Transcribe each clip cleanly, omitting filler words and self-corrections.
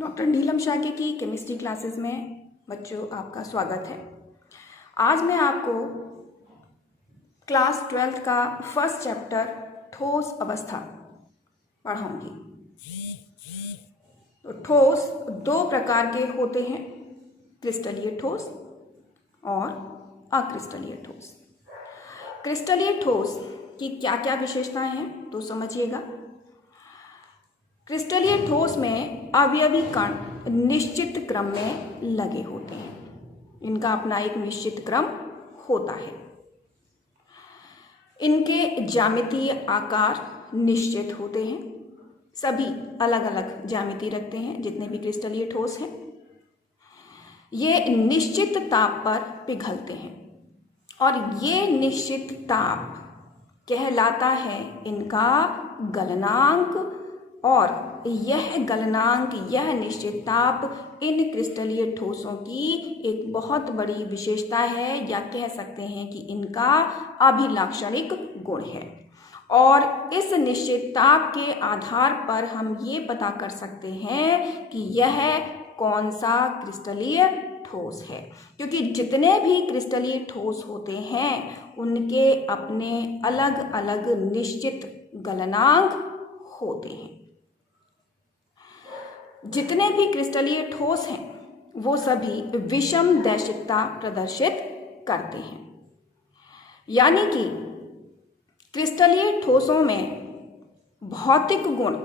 Doctor नीलम शाक्य की chemistry classes में बच्चों आपका स्वागत है। आज मैं आपको क्लास 12th का फर्स्ट चैप्टर ठोस अवस्था पढ़ाऊंगी। तो ठोस दो प्रकार के होते हैं, क्रिस्टलीय ठोस और अक्रिस्टलीय ठोस। क्रिस्टलीय ठोस की क्या क्या विशेषताएं हैं तो समझिएगा। क्रिस्टलीय ठोस में अवयवी कण निश्चित क्रम में लगे होते हैं। इनका अपना एक निश्चित क्रम होता है। इनके ज्यामितीय आकार निश्चित होते हैं। सभी अलग अलग ज्यामिति रखते हैं जितने भी क्रिस्टलीय ठोस हैं। ये निश्चित ताप पर पिघलते हैं और ये निश्चित ताप कहलाता है इनका गलनांक। और यह गलनांक, यह निश्चित ताप इन क्रिस्टलीय ठोसों की एक बहुत बड़ी विशेषता है, या कह सकते हैं कि इनका अभिलाक्षणिक गुण है। और इस निश्चित ताप के आधार पर हम ये पता कर सकते हैं कि यह कौन सा क्रिस्टलीय ठोस है, क्योंकि जितने भी क्रिस्टलीय ठोस होते हैं उनके अपने अलग अलग निश्चित गलनांक होते हैं। जितने भी क्रिस्टलीय ठोस हैं वो सभी विषम दैशिकता प्रदर्शित करते हैं, यानी कि क्रिस्टलीय ठोसों में भौतिक गुण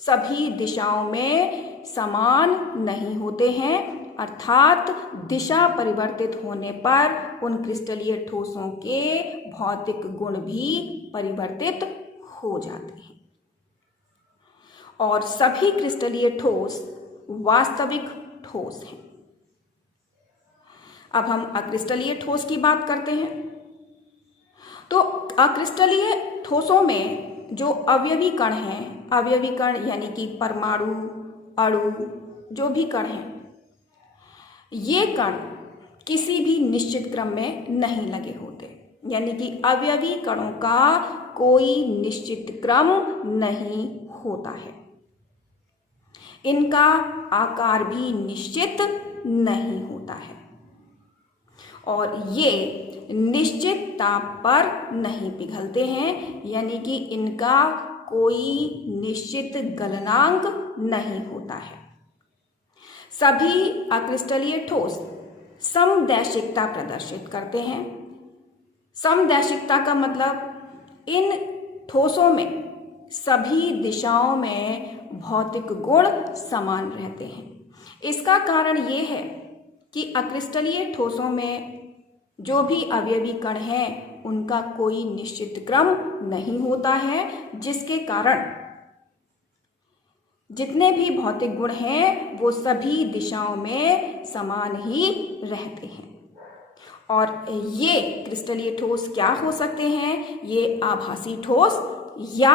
सभी दिशाओं में समान नहीं होते हैं, अर्थात दिशा परिवर्तित होने पर उन क्रिस्टलीय ठोसों के भौतिक गुण भी परिवर्तित हो जाते हैं। और सभी क्रिस्टलीय ठोस वास्तविक ठोस हैं। अब हम अक्रिस्टलीय ठोस की बात करते हैं। तो अक्रिस्टलीय ठोसों में जो अवयवी कण हैं, अवयवी कण यानी कि परमाणु, अणु, जो भी कण हैं, ये कण किसी भी निश्चित क्रम में नहीं लगे होते, यानी कि अवयवी कणों का कोई निश्चित क्रम नहीं होता है। इनका आकार भी निश्चित नहीं होता है और ये निश्चित ताप पर नहीं पिघलते हैं, यानी कि इनका कोई निश्चित गलनांक नहीं होता है। सभी अक्रिस्टलीय ठोस समदैशिकता प्रदर्शित करते हैं। समदैशिकता का मतलब इन ठोसों में सभी दिशाओं में भौतिक गुण समान रहते हैं। इसका कारण ये है कि अक्रिस्टलीय ठोसों में जो भी अवयवी कण हैं उनका कोई निश्चित क्रम नहीं होता है, जिसके कारण जितने भी भौतिक गुण हैं वो सभी दिशाओं में समान ही रहते हैं। और ये क्रिस्टलीय ठोस क्या हो सकते हैं? ये आभासी ठोस या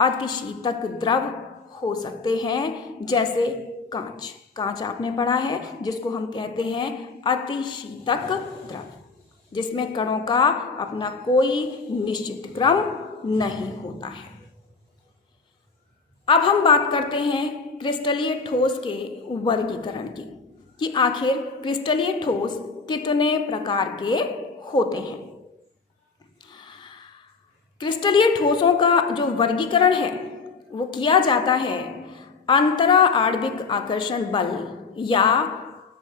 अतिशीतक द्रव हो सकते हैं, जैसे कांच। कांच आपने पढ़ा है, जिसको हम कहते हैं अतिशीतक द्रव, जिसमें कणों का अपना कोई निश्चित क्रम नहीं होता है। अब हम बात करते हैं क्रिस्टलीय ठोस के वर्गीकरण की, कि आखिर क्रिस्टलीय ठोस कितने प्रकार के होते हैं। क्रिस्टलीय ठोसों का जो वर्गीकरण है वो किया जाता है अंतरा आणविक आकर्षण बल या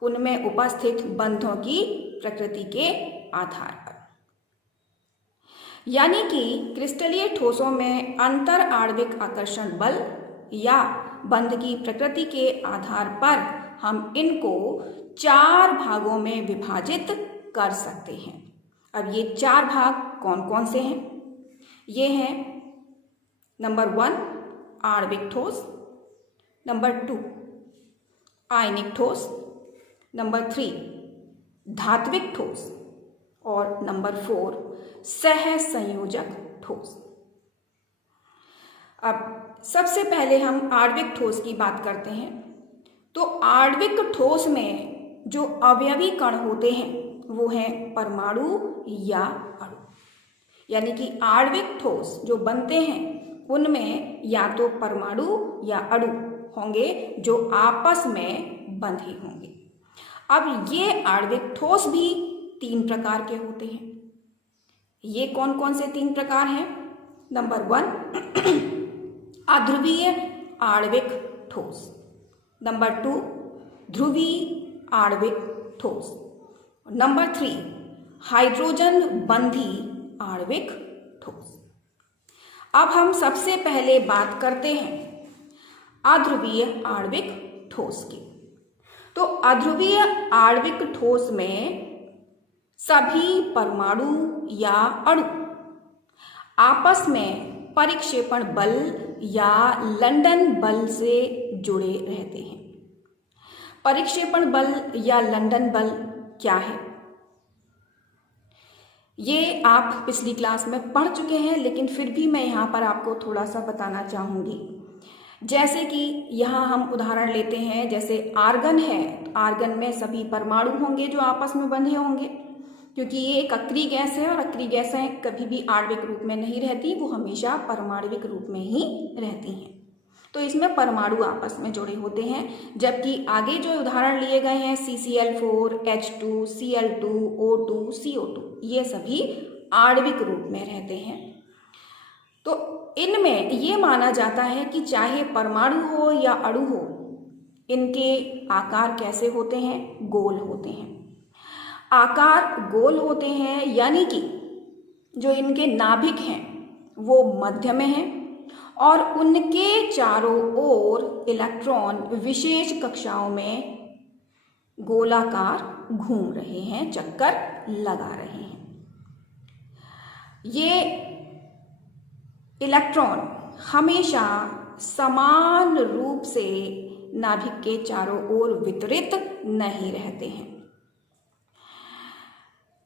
उनमें उपस्थित बंधों की प्रकृति के आधार पर। यानी कि क्रिस्टलीय ठोसों में अंतर आणविक आकर्षण बल या बंध की प्रकृति के आधार पर हम इनको 4 भागों में विभाजित कर सकते हैं। अब ये 4 भाग कौन कौन से हैं? ये हैं नंबर 1 आणविक ठोस, नंबर 2 आयनिक ठोस, नंबर 3 धात्विक ठोस और नंबर 4 सहसंयोजक ठोस। अब सबसे पहले हम आणविक ठोस की बात करते हैं। तो आणविक ठोस में जो अवयवी कण होते हैं वो हैं परमाणु या अणु, यानी कि आणविक ठोस जो बनते हैं उनमें या तो परमाणु या अणु होंगे जो आपस में बंधे होंगे। अब ये आणविक ठोस भी 3 प्रकार के होते हैं। ये कौन कौन से 3 प्रकार हैं? नंबर 1 अध्रुवीय आणविक ठोस, नंबर 2 ध्रुवीय आणविक ठोस, नंबर 3 हाइड्रोजन बंधी आणविक ठोस। अब हम सबसे पहले बात करते हैं अध्रुवीय आणविक ठोस की। तो अध्रुवीय आणविक ठोस में सभी परमाणु या अणु आपस में परिक्षेपण बल या लंदन बल से जुड़े रहते हैं। परिक्षेपण बल या लंदन बल क्या है? ये आप पिछली क्लास में पढ़ चुके हैं, लेकिन फिर भी मैं यहाँ पर आपको थोड़ा सा बताना चाहूँगी। जैसे कि यहाँ हम उदाहरण लेते हैं, जैसे आर्गन है, आर्गन में सभी परमाणु होंगे जो आपस में बंधे होंगे, क्योंकि ये एक अक्रिय गैस है और अक्रिय गैसें कभी भी आणविक रूप में नहीं रहती, वो हमेशा परमाणविक रूप में ही रहती हैं। तो इसमें परमाणु आपस में जुड़े होते हैं। जबकि आगे जो उदाहरण लिए गए हैं CCl4, H2, Cl2, O2, CO2, ये सभी आणविक रूप में रहते हैं। तो इनमें ये माना जाता है कि चाहे परमाणु हो या अणु हो, इनके आकार कैसे होते हैं? गोल होते हैं। आकार गोल होते हैं, यानी कि जो इनके नाभिक हैं वो मध्य में हैं और उनके चारों ओर इलेक्ट्रॉन विशेष कक्षाओं में गोलाकार घूम रहे हैं, चक्कर लगा रहे हैं। ये इलेक्ट्रॉन हमेशा समान रूप से नाभिक के चारों ओर वितरित नहीं रहते हैं।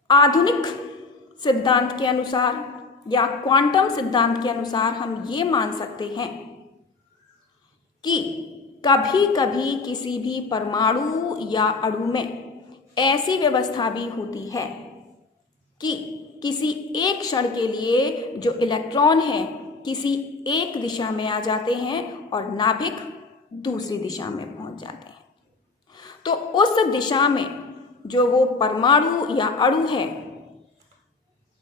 आधुनिक सिद्धांत के अनुसार या क्वांटम सिद्धांत के अनुसार हम ये मान सकते हैं कि कभी कभी किसी भी परमाणु या अणु में ऐसी व्यवस्था भी होती है कि किसी एक क्षण के लिए जो इलेक्ट्रॉन है किसी एक दिशा में आ जाते हैं और नाभिक दूसरी दिशा में पहुंच जाते हैं। तो उस दिशा में जो वो परमाणु या अणु है,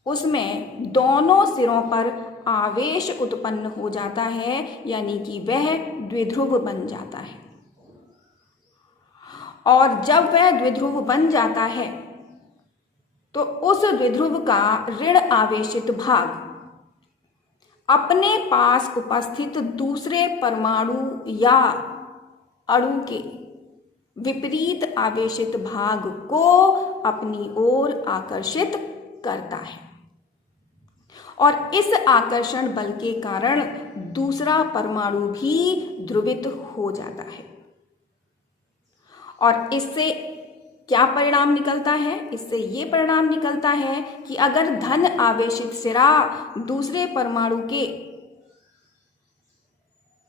उसमें दोनों सिरों पर आवेश उत्पन्न हो जाता है, यानी कि वह द्विध्रुव बन जाता है। और जब वह द्विध्रुव बन जाता है तो उस द्विध्रुव का ऋण आवेशित भाग अपने पास उपस्थित दूसरे परमाणु या अणु के विपरीत आवेशित भाग को अपनी ओर आकर्षित करता है और इस आकर्षण बल के कारण दूसरा परमाणु भी ध्रुवित हो जाता है। और इससे क्या परिणाम निकलता है? इससे ये परिणाम निकलता है कि अगर धन आवेशित सिरा दूसरे परमाणु के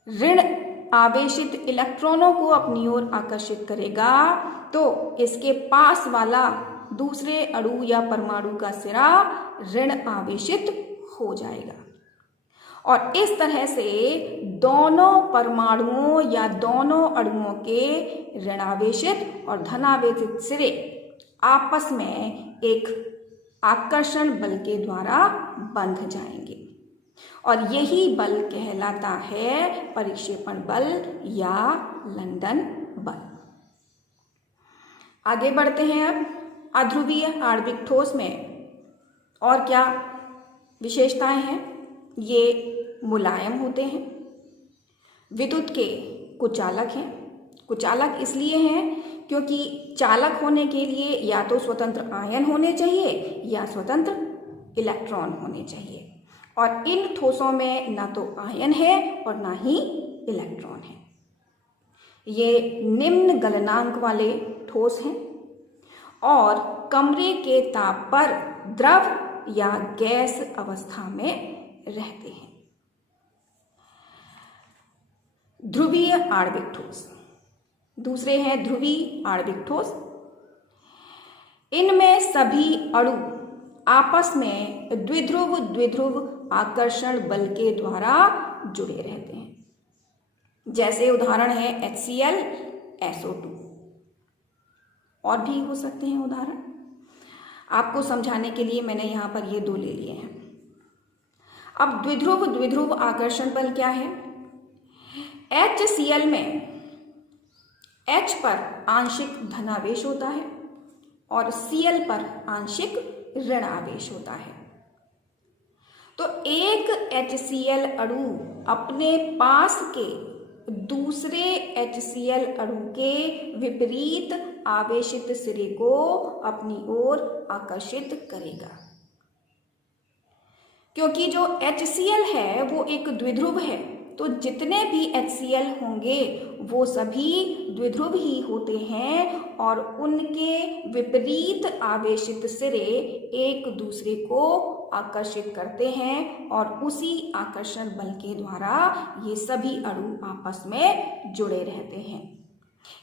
ऋण आवेशित इलेक्ट्रॉनों को अपनी ओर आकर्षित करेगा, तो इसके पास वाला दूसरे अणु या परमाणु का सिरा ऋण आवेशित हो जाएगा और इस तरह से दोनों परमाणुओं या दोनों अणुओं के ऋणावेशित और धनावेशित सिरे आपस में एक आकर्षण बल के द्वारा बंध जाएंगे और यही बल कहलाता है परिक्षेपण बल या लंदन बल। आगे बढ़ते हैं। अब अध्रुवीय आणविक ठोस में और क्या विशेषताएं हैं? ये मुलायम होते हैं, विद्युत के कुचालक हैं। कुचालक इसलिए हैं क्योंकि चालक होने के लिए या तो स्वतंत्र आयन होने चाहिए या स्वतंत्र इलेक्ट्रॉन होने चाहिए, और इन ठोसों में ना तो आयन है और ना ही इलेक्ट्रॉन है। ये निम्न गलनांक वाले ठोस हैं और कमरे के ताप पर द्रव या गैस अवस्था में रहते हैं। ध्रुवीय आणविक ठोस, दूसरे हैं ध्रुवीय आणविक ठोस। इनमें सभी अणु आपस में द्विध्रुव आकर्षण बल के द्वारा जुड़े रहते हैं। जैसे उदाहरण है HCl, SO2। और भी हो सकते हैं उदाहरण, आपको समझाने के लिए मैंने यहाँ पर ये 2 ले लिए हैं। अब द्विध्रुव आकर्षण बल क्या है? HCl में H पर आंशिक धनावेश होता है और Cl पर आंशिक ऋण आवेश होता है। तो एक HCl अणु अपने पास के दूसरे HCl अणु के विपरीत आवेशित सिरे को अपनी ओर आकर्षित करेगा, क्योंकि जो HCl है वो एक द्विध्रुव है। तो जितने भी HCl होंगे वो सभी द्विध्रुव ही होते हैं और उनके विपरीत आवेशित सिरे एक दूसरे को आकर्षित करते हैं और उसी आकर्षण बल के द्वारा ये सभी अणु आपस में जुड़े रहते हैं।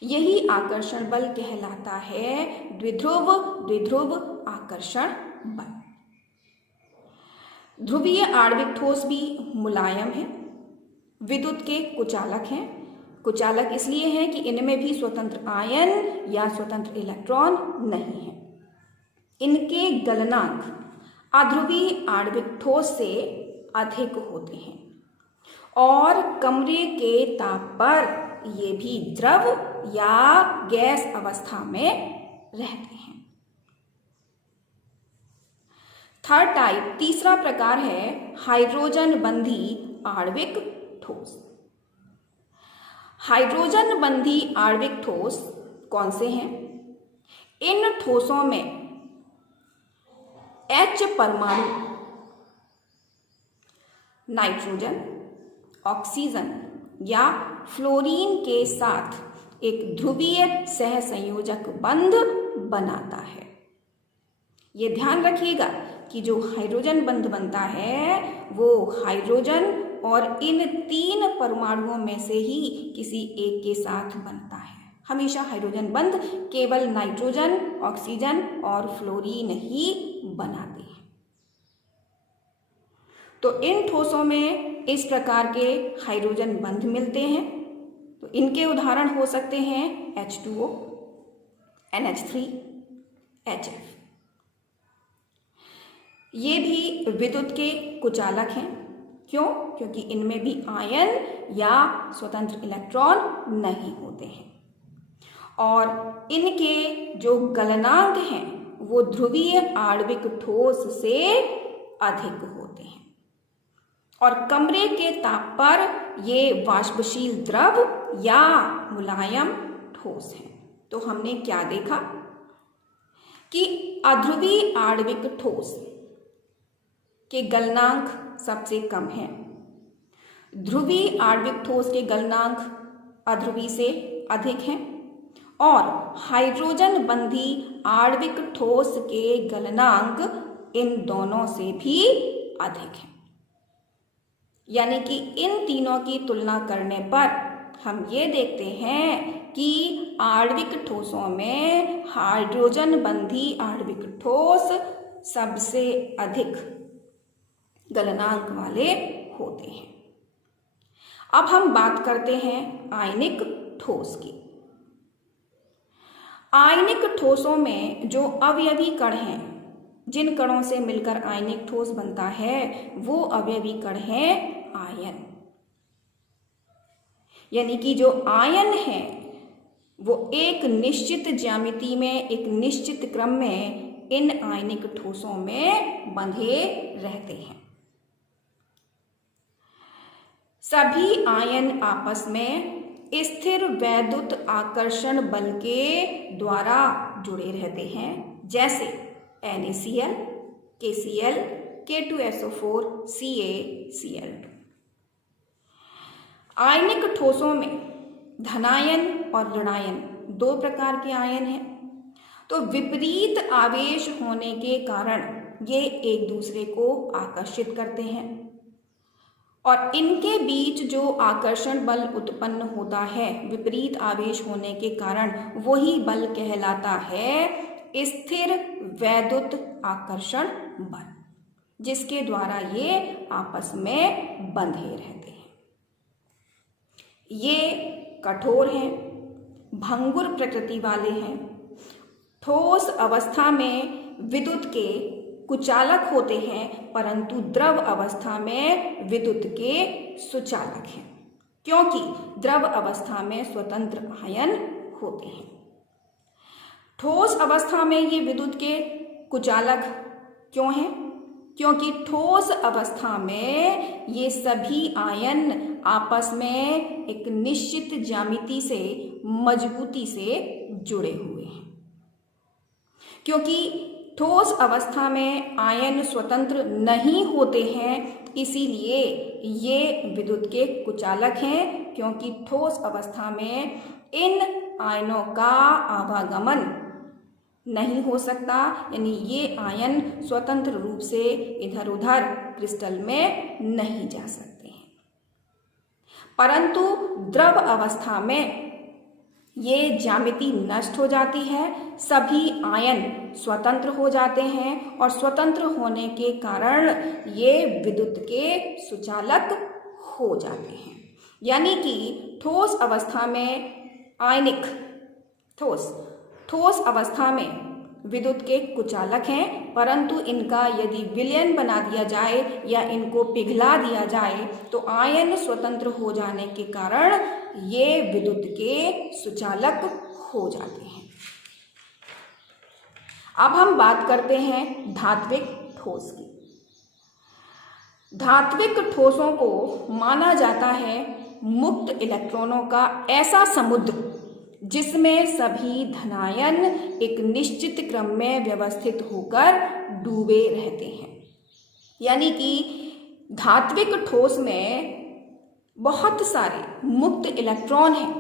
यही आकर्षण बल कहलाता है द्विध्रुव आकर्षण बल। ध्रुवीय आणविक ठोस भी मुलायम है, विद्युत के कुचालक हैं। कुचालक इसलिए है कि इनमें भी स्वतंत्र आयन या स्वतंत्र इलेक्ट्रॉन नहीं है। इनके गलनांक अध्रुवीय आणविक ठोस से अधिक होते हैं और कमरे के ताप पर ये भी द्रव या गैस अवस्था में रहते हैं। थर्ड टाइप, तीसरा प्रकार है हाइड्रोजन बंधी आणविक ठोस। हाइड्रोजन बंधी आणविक ठोस कौन से हैं? इन ठोसों में H परमाणु नाइट्रोजन, ऑक्सीजन या फ्लोरीन के साथ एक ध्रुवीय सहसंयोजक बंध बनाता है। ये ध्यान रखिएगा कि जो हाइड्रोजन बंध बनता है वो हाइड्रोजन और इन 3 परमाणुओं में से ही किसी एक के साथ बनता है। हमेशा हाइड्रोजन बंध केवल नाइट्रोजन, ऑक्सीजन और फ्लोरीन ही बनाते हैं। तो इन ठोसों में इस प्रकार के हाइड्रोजन बंध मिलते हैं। तो इनके उदाहरण हो सकते हैं H2O, NH3, HF। ये भी विद्युत के कुचालक हैं। क्यों? क्योंकि इनमें भी आयन या स्वतंत्र इलेक्ट्रॉन नहीं होते हैं और इनके जो गलनांक हैं वो ध्रुवीय आणविक ठोस से अधिक होते हैं और कमरे के ताप पर ये वाष्पशील द्रव या मुलायम ठोस हैं। तो हमने क्या देखा कि अध्रुवीय आणविक ठोस के गलनांक सबसे कम है, ध्रुवीय आणविक ठोस के गलनांक अध्रुवीय से अधिक हैं और हाइड्रोजन बंधी आणविक ठोस के गलनांक इन दोनों से भी अधिक हैं। यानी कि इन तीनों की तुलना करने पर हम ये देखते हैं कि आणविक ठोसों में हाइड्रोजन बंधी आणविक ठोस सबसे अधिक गलनांक वाले होते हैं। अब हम बात करते हैं आयनिक ठोस की। आयनिक ठोसों में जो अवयवी कण हैं, जिन कणों से मिलकर आयनिक ठोस बनता है वो अवयवी कण हैं आयन। यानी कि जो आयन है वो एक निश्चित ज्यामिति में, एक निश्चित क्रम में इन आयनिक ठोसों में बंधे रहते हैं। सभी आयन आपस में स्थिर वैद्युत आकर्षण बल के द्वारा जुड़े रहते हैं, जैसे NaCl, KCl, K2SO4, CaCl2। आयनिक ठोसों में धनायन और ऋणायन 2 प्रकार के आयन हैं। तो विपरीत आवेश होने के कारण ये एक दूसरे को आकर्षित करते हैं और इनके बीच जो आकर्षण बल उत्पन्न होता है विपरीत आवेश होने के कारण, वही बल कहलाता है स्थिर वैद्युत आकर्षण बल, जिसके द्वारा ये आपस में बंधे रहते हैं। ये कठोर हैं, भंगुर प्रकृति वाले हैं, ठोस अवस्था में विद्युत के कुचालक होते हैं, परंतु द्रव अवस्था में विद्युत के सुचालक हैं, क्योंकि द्रव अवस्था में स्वतंत्र आयन होते हैं। ठोस अवस्था में ये विद्युत के कुचालक क्यों हैं? क्योंकि ठोस अवस्था में ये सभी आयन आपस में एक निश्चित ज्यामिति से, मजबूती से जुड़े हुए हैं। क्योंकि ठोस अवस्था में आयन स्वतंत्र नहीं होते हैं, इसीलिए ये विद्युत के कुचालक हैं, क्योंकि ठोस अवस्था में इन आयनों का आवागमन नहीं हो सकता, यानी ये आयन स्वतंत्र रूप से इधर उधर क्रिस्टल में नहीं जा सकते हैं। परंतु द्रव अवस्था में ये ज्यामिति नष्ट हो जाती है, सभी आयन स्वतंत्र हो जाते हैं और स्वतंत्र होने के कारण ये विद्युत के सुचालक हो जाते हैं। यानी कि ठोस अवस्था में आयनिक ठोस अवस्था में विद्युत के कुचालक हैं, परंतु इनका यदि विलयन बना दिया जाए या इनको पिघला दिया जाए तो आयन स्वतंत्र हो जाने के कारण ये विद्युत के सुचालक हो जाते हैं। अब हम बात करते हैं धात्विक ठोस की। धात्विक ठोसों को माना जाता है मुक्त इलेक्ट्रॉनों का ऐसा समुद्र जिसमें सभी धनायन एक निश्चित क्रम में व्यवस्थित होकर डूबे रहते हैं। यानी कि धात्विक ठोस में बहुत सारे मुक्त इलेक्ट्रॉन हैं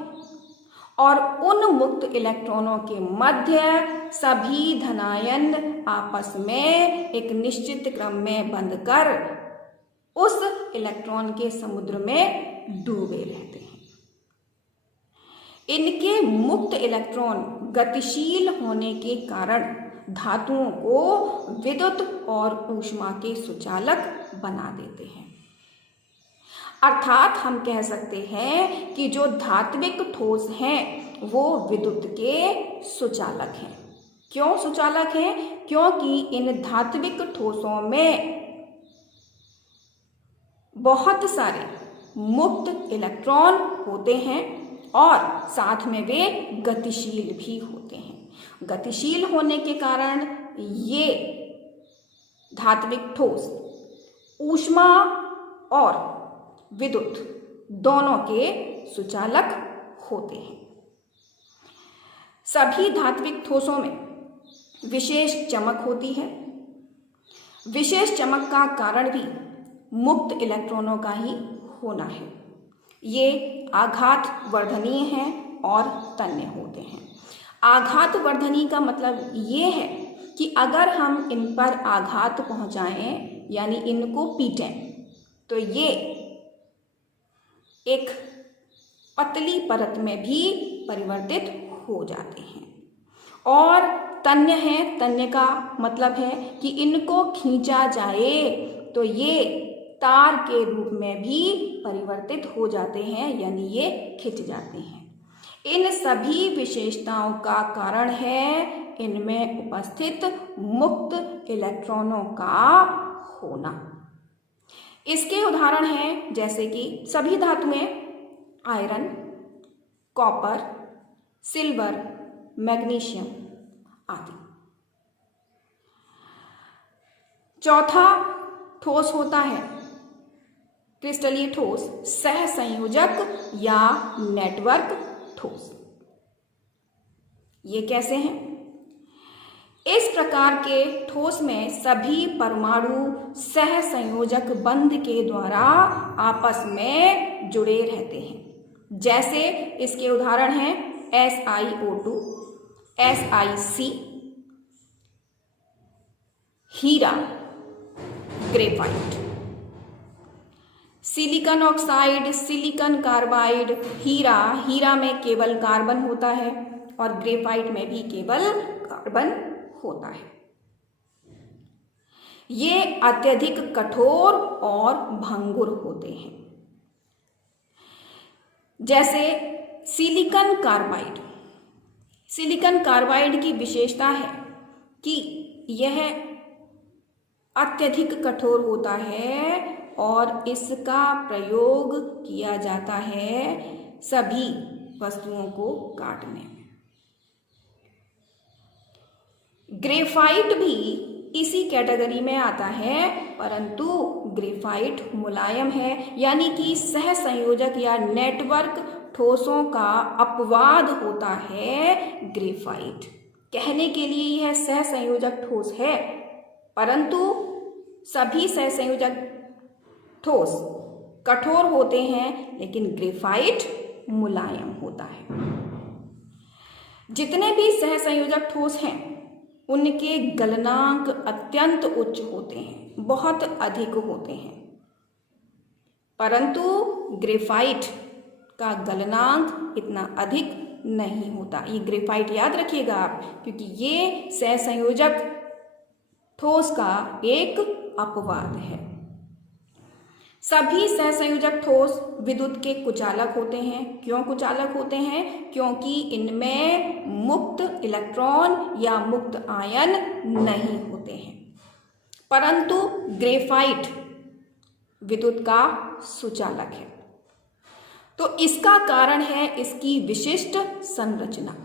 और उन मुक्त इलेक्ट्रॉनों के मध्य सभी धनायन आपस में एक निश्चित क्रम में बंधकर उस इलेक्ट्रॉन के समुद्र में डूबे रहते हैं। इनके मुक्त इलेक्ट्रॉन गतिशील होने के कारण धातुओं को विद्युत और ऊष्मा के सुचालक बना देते हैं। अर्थात हम कह सकते हैं कि जो धात्विक ठोस हैं वो विद्युत के सुचालक हैं। क्यों सुचालक हैं? क्योंकि इन धात्विक ठोसों में बहुत सारे मुक्त इलेक्ट्रॉन होते हैं और साथ में वे गतिशील भी होते हैं। गतिशील होने के कारण ये धात्विक ठोस ऊष्मा और विद्युत दोनों के सुचालक होते हैं। सभी धात्विक ठोसों में विशेष चमक होती है। विशेष चमक का कारण भी मुक्त इलेक्ट्रॉनों का ही होना है। ये आघात वर्धनीय हैं और तन्य होते हैं। आघात वर्धनीय का मतलब ये है कि अगर हम इन पर आघात पहुंचाएं यानी इनको पीटें तो ये एक पतली परत में भी परिवर्तित हो जाते हैं। और तन्य है, तन्य का मतलब है कि इनको खींचा जाए तो ये तार के रूप में भी परिवर्तित हो जाते हैं, यानी ये खिंच जाते हैं। इन सभी विशेषताओं का कारण है इनमें उपस्थित मुक्त इलेक्ट्रॉनों का होना। इसके उदाहरण हैं जैसे कि सभी धातुएं आयरन, कॉपर, सिल्वर, मैग्नीशियम आदि। चौथा ठोस होता है क्रिस्टलीय ठोस सहसंयोजक या नेटवर्क ठोस। ये कैसे हैं? इस प्रकार के ठोस में सभी परमाणु सहसंयोजक बंध के द्वारा आपस में जुड़े रहते हैं। जैसे इसके उदाहरण हैं SiO2, SiC, हीरा, graphite, silicon oxide, silicon carbide, हीरा में केवल कार्बन होता है और ग्रेफाइट में भी केवल कार्बन होता है। ये अत्यधिक कठोर और भंगुर होते हैं। जैसे सिलिकॉन कार्बाइड। सिलिकॉन कार्बाइड की विशेषता है कि यह अत्यधिक कठोर होता है और इसका प्रयोग किया जाता है सभी वस्तुओं को काटने में। ग्रेफाइट भी इसी कैटेगरी में आता है, परंतु ग्रेफाइट मुलायम है, यानी कि सहसंयोजक या नेटवर्क ठोसों का अपवाद होता है ग्रेफाइट। कहने के लिए यह सहसंयोजक ठोस है, परंतु सभी सहसंयोजक ठोस कठोर होते हैं, लेकिन ग्रेफाइट मुलायम होता है। जितने भी सहसंयोजक ठोस हैं उनके गलनांक अत्यंत उच्च होते हैं, बहुत अधिक होते हैं, परंतु ग्रेफाइट का गलनांक इतना अधिक नहीं होता। ये ग्रेफाइट याद रखिएगा आप, क्योंकि ये सहसंयोजक ठोस का एक अपवाद है। सभी सहसंयोजक ठोस विद्युत के कुचालक होते हैं। क्यों कुचालक होते हैं? क्योंकि इनमें मुक्त इलेक्ट्रॉन या मुक्त आयन नहीं होते हैं, परंतु ग्रेफाइट विद्युत का सुचालक है। तो इसका कारण है इसकी विशिष्ट संरचना,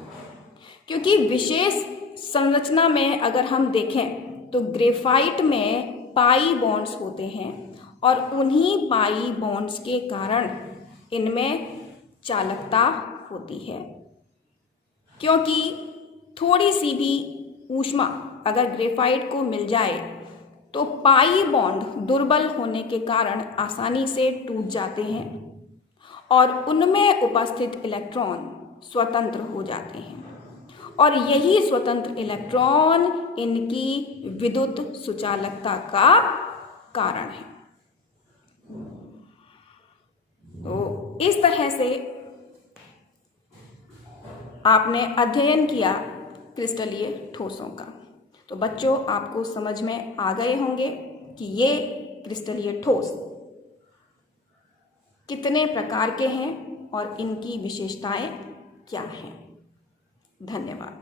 क्योंकि विशेष संरचना में अगर हम देखें तो ग्रेफाइट में पाई बॉन्ड्स होते हैं और उन्हीं पाई बॉन्ड्स के कारण इनमें चालकता होती है, क्योंकि थोड़ी सी भी ऊष्मा अगर ग्रेफाइट को मिल जाए तो पाई बॉन्ड दुर्बल होने के कारण आसानी से टूट जाते हैं और उनमें उपस्थित इलेक्ट्रॉन स्वतंत्र हो जाते हैं, और यही स्वतंत्र इलेक्ट्रॉन इनकी विद्युत सुचालकता का कारण है। तो इस तरह से आपने अध्ययन किया क्रिस्टलीय ठोसों का। तो बच्चों, आपको समझ में आ गए होंगे कि ये क्रिस्टलीय ठोस कितने प्रकार के हैं और इनकी विशेषताएं क्या हैं। धन्यवाद।